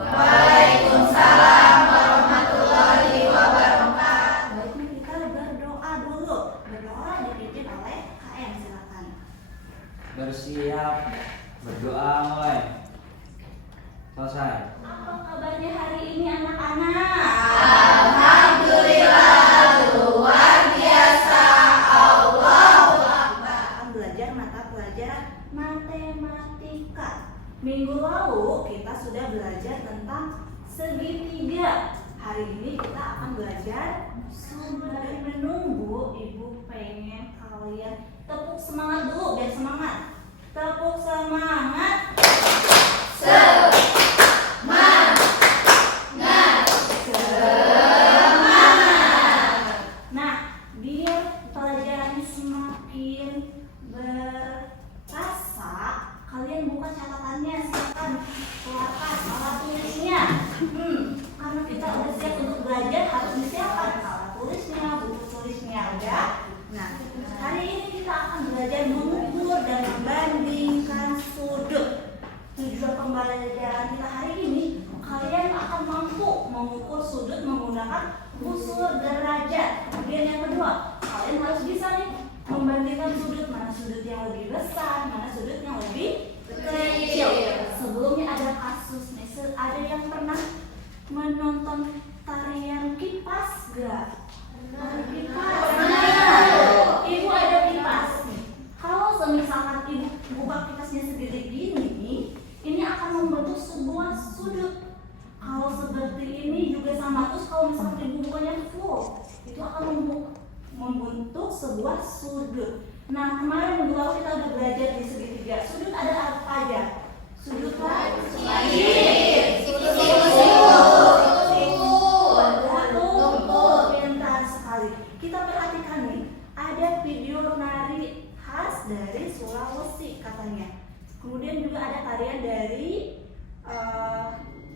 Waalaikumsalam warahmatullahi wabarakatuh. Baiknya kita berdoa dulu. Berdoa dipimpin oleh KM, silakan. Bersiap, berdoa mulai. Selesai. Apa kabarnya hari ini anak-anak? Alhamdulillah, luar biasa. Allahu Akbar. Akan belajar mata pelajaran matematika. Minggu lalu kita sudah belajar tentang segitiga. Hari ini kita akan belajar sumber. Menunggu ibu pengen kalian tepuk semangat dulu biar semangat. Tepuk semangat. Nah, biar pelajarannya semakin berasa, kalian buka catatannya, silakan keluarkan alat tulisnya. Karena kita udah siap untuk belajar, harus disiapkan alat tulisnya, buku tulisnya, udah. Nah, hari ini kita akan belajar mengukur dan membandingkan sudut. Tujuan pembelajaran kita hari ini, kalian akan mampu mengukur sudut menggunakan busur derajat. Kemudian yang kedua, kalian harus bisa nih membandingkan sudut, mana sudut yang lebih besar, mana sudut yang lebih kecil. Sebelumnya ada kasus nih, ada yang pernah menonton tarian kipas gak? Kipas. Nah, ibu ada kipas nih. Kalau misalkan ibu buka kipasnya segede gini, ini akan membentuk sebuah sudut. Kalau seperti ini juga sama. Terus kalau misalkan ibu bukanya full, itu akan membentuk sebuah sudut. Nah, kemarin minggu lalu kita udah belajar di segitiga. Sudut ada apa aja? Sudut langit, sudut tumpul. Pintar sekali. Kita perhatikan nih, ada video nari khas dari Sulawesi katanya. Kemudian juga ada tarian dari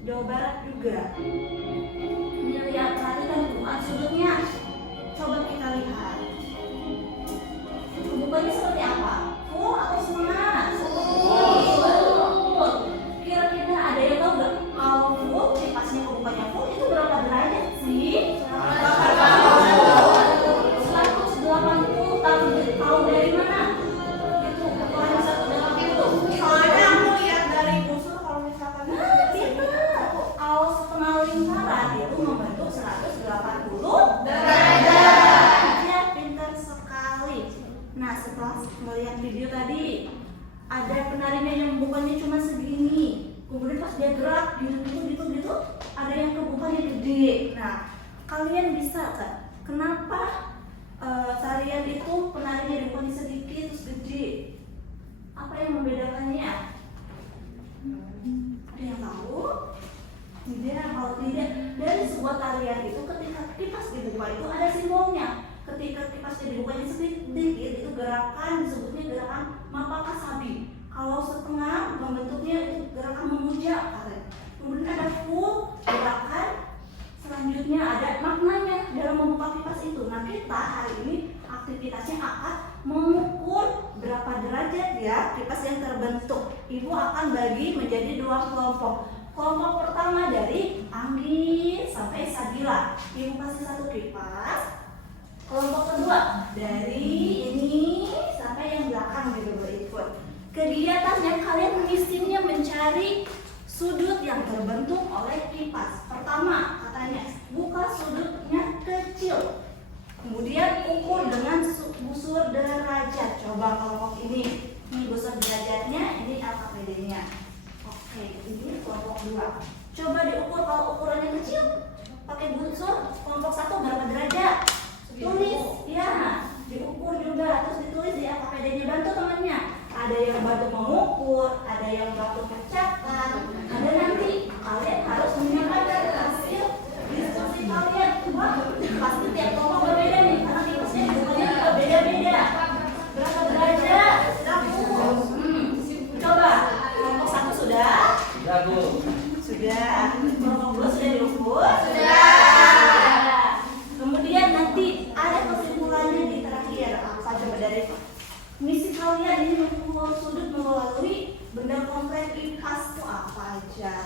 Jawa Barat juga. Ini lihat, perhatikan bukan sudutnya. Coba kita lihat. Bukanya seperti apa? Full atau setengah? Full. Kira-kira ada yang tahu nggak? Kalau full, kipasnya bukanya full itu berapa derajat sih? 180. Tahu dari mana? Itu bukan 180. Soalnya aku lihat dari busur kalau misalkan kalau setengah lingkaran itu membentuk 180 derajat. Ya, pintar sekali. Nah, setelah melihat video tadi, ada penarinya yang bukanya cuma segini. Kemudian pas dia gerak gitu, ada yang kebukanya gede. Nah, kalian bisa kan? Kenapa tarian itu penarinya dibukanya sedikit terus gede? Apa yang membedakannya? Ada yang tahu? Tidak. Kalau tidak, dari sebuah tarian itu ketika kipas dibuka itu ada simbolnya. Ketika kipasnya dibukanya sedikit, itu gerakan disebutnya gerakan mapakasabi. Kalau setengah membentuknya itu gerakan memuja. Kemudian ada full gerakan. Selanjutnya ada maknanya dalam membuka kipas itu. Nah, kita hari ini aktivitasnya akan mengukur berapa derajat ya kipas yang terbentuk. Ibu akan bagi menjadi 2 kelompok. Kelompok pertama dari Anggi sampai Sabila. Ibu kasih 1 kipas. Kelompok kedua dari ini sampai yang belakang gitu berikut. Kegiatannya kalian mestinya mencari sudut yang terbentuk oleh kipas. Pertama, katanya buka sudutnya kecil. Kemudian ukur dengan busur derajat. Coba kelompok ini busur derajatnya, ini LKPD-nya. Oke, ini kelompok 2. Coba diukur kalau ukurannya kecil. Pakai busur kelompok 1 berapa derajat? Tulis, ya. Diukur juga, terus ditulis di LKPD-nya. Bantu temannya. Ada yang bantu mengukur, ada yang bantu mencatat. Ada nanti kalian harus menyampaikan hasil diskusi kalian. Wah, pasti tiap kelompok berbeda nih, karena kipasnya juga beda-beda. Berapa derajat? Coba, kelompok 1 sudah? Sudah, Bu. Sudah. Kelompok 2 sudah diukur? Sudah. Kemudian nanti ada kesimpulannya di terakhir. Apa coba dari misi kalian ini mengukur sudut melalui benda konkret kipas itu apa aja?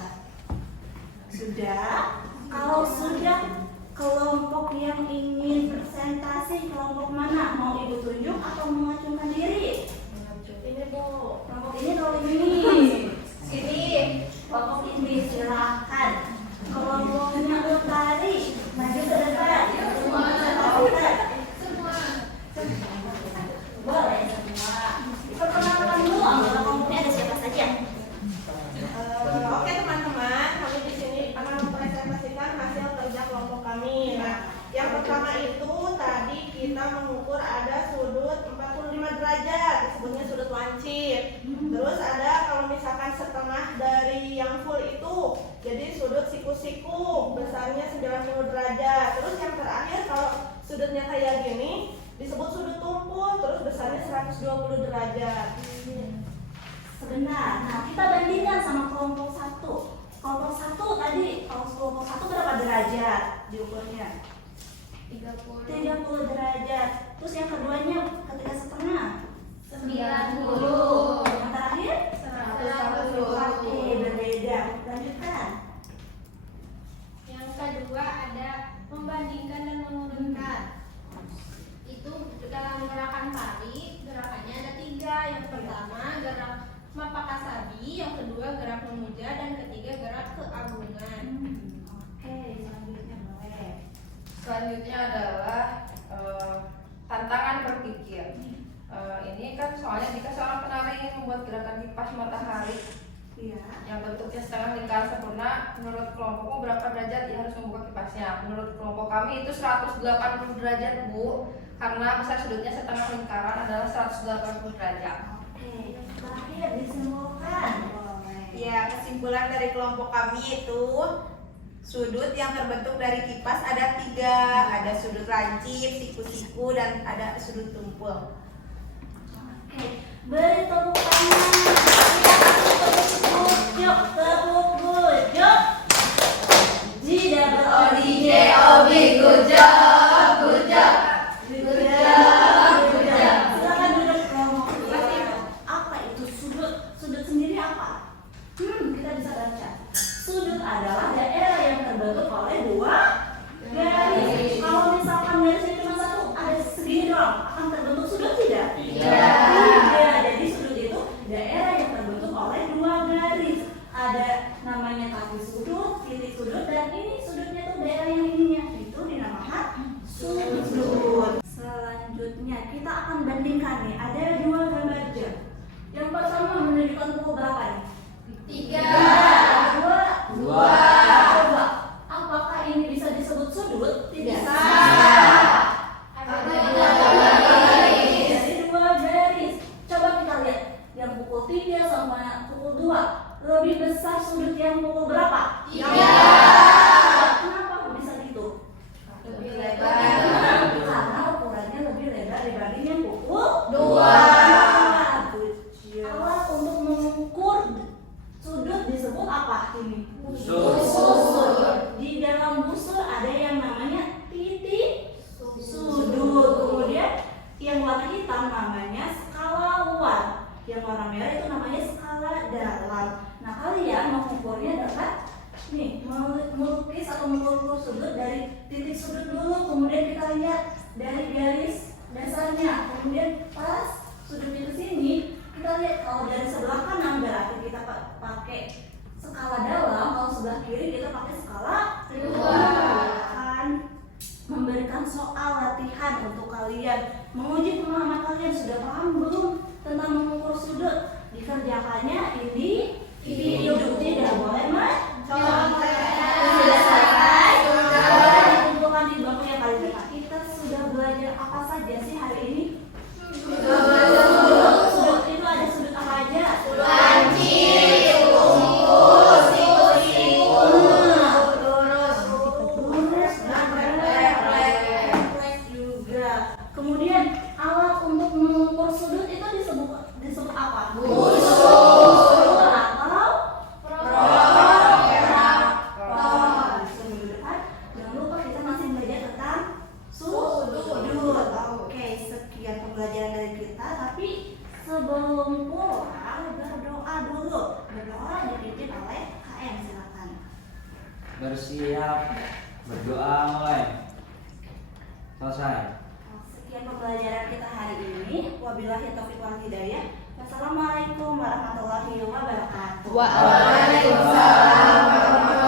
Sudah? Kalau sudah, kelompok yang ingin presentasi kelompok mana? Mau ibu tunjuk atau mengacungkan diri? Ini Bu. Kelompok ini kalau ini. Sini. Kelompok ini silakan. Kelompoknya Utari maju ke depan. Semua. Silakan. Semua. Boleh semua. Perkenalkan dulu anggota kelompoknya ada siapa saja. Oke teman-teman, kami di sini akan mempresentasikan hasil kerja kelompok kami. Nah, yang pertama itu tadi kita mengukur ada sudut 45 derajat, disebutnya sudut lancip. Terus ada kalau misalkan setengah dari yang full itu, jadi sudut siku-siku, besarnya 90 derajat. Terus yang terakhir kalau sudutnya kayak gini, disebut sudut tumpul, terus besarnya 120 derajat. Sebentar. Nah, kita bandingkan sama kelompok 1. Kelompok 1 tadi, kalau kelompok 1 berapa derajat diukurnya? 30 derajat. Terus yang keduanya ketika setengah? 90. Yang terakhir? 120. Oke, berbeda. Lanjutkan. Yang kedua ada membandingkan dan mengurutkan. Itu dalam gerakan tari, gerakannya ada 3. Yang pertama gerak mapakasabi, yang kedua gerak memuja, dan ketiga gerak keagungan. Oke, selanjutnya boleh. Selanjutnya adalah tantangan berpikir. Ini kan soalnya jika seorang penari ingin membuat gerakan kipas matahari Iya. yang bentuknya setengah lingkaran sempurna, menurut kelompokmu berapa derajat dia harus membuka kipasnya? Menurut kelompok kami itu 180 derajat, Bu, karena besar sudutnya setengah lingkaran adalah 180 derajat. Oke, yang terakhir disimpulkan. Boleh. Ya, kesimpulan dari kelompok kami itu sudut yang terbentuk dari kipas ada 3, ada sudut lancip, siku-siku, dan ada sudut tumpul. Oke, beri tepuk tangan. Tepuk bujuk. G-O-B, good job, good job. Silakan duduk kelompok. Apa itu sudut? Sudut sendiri apa? Kita bisa baca. Sudut adalah daerah yang terbentuk oleh 2 garis. Kalau misalkan garisnya cuma 1, ada segini doang, akan terbentuk sudut tidak? Tidak. Jadi sudut itu daerah yang terbentuk oleh 2 garis. Ada namanya kaki sudut, titik sudut, dan ini sudutnya tuh daerah yang ininya. Itu dinamakan sudut. Selanjutnya kita akan bandingkan nih. Ada 2 gambar jam. Yang pertama menunjukkan pukul berapa nih? 3. Dua. Coba, apakah ini bisa disebut sudut? Tidak. Jadi 2 garis. Coba kita lihat. Yang pukul 3 sama pukul 2. Lebih besar sudut yang pukul berapa? 3. Kenapa bisa gitu? Lebih lebar. Karena ukurannya lebih lebar dibanding yang pukul 2. Alat untuk mengukur sudut disebut apa ini? Busur. Di dalam busur ada yang namanya titik sudut. Kemudian yang warna hitam namanya skala luar. Yang warna merah itu namanya skala dalam. Nah, kalian mengukurnya dapat nih melukis atau mengukur sudut dari titik sudut dulu, kemudian kita lihat dari garis dasarnya, kemudian pas sudutnya ke sini kita lihat kalau dari sebelah kanan berarti kita pakai skala dalam, kalau sebelah kiri kita pakai skala luar. Akan memberikan soal latihan untuk kalian menguji pemahaman kalian. Sudah paham belum tentang mengukur sudut? Dikerjakannya ini video. Tidak boleh sudah selesai. Boleh dikumpulkan di bangku yang paling dekat. Kita sudah belajar apa saja sih hari ini? Sudut itu ada sudut apa aja? Lancip, tumpul, siku-siku, lurus, refleks juga. Kemudian alat untuk mengukur sudut itu disebut apa? Busur atau protractor. Jangan lupa kita masih belajar tentang sudut. Oke, sekian pembelajaran dari kita. Tapi sebelum pulang berdoa dulu. Berdoa dipimpin oleh KM, silakan. Bersiap. Berdoa mulai. Selesai. Sekian pembelajaran kita hari ini. Wabillahi taufiq wal hidayah. Wassalamualaikum warahmatullahi wabarakatuh. Waalaikumsalam warahmatullahi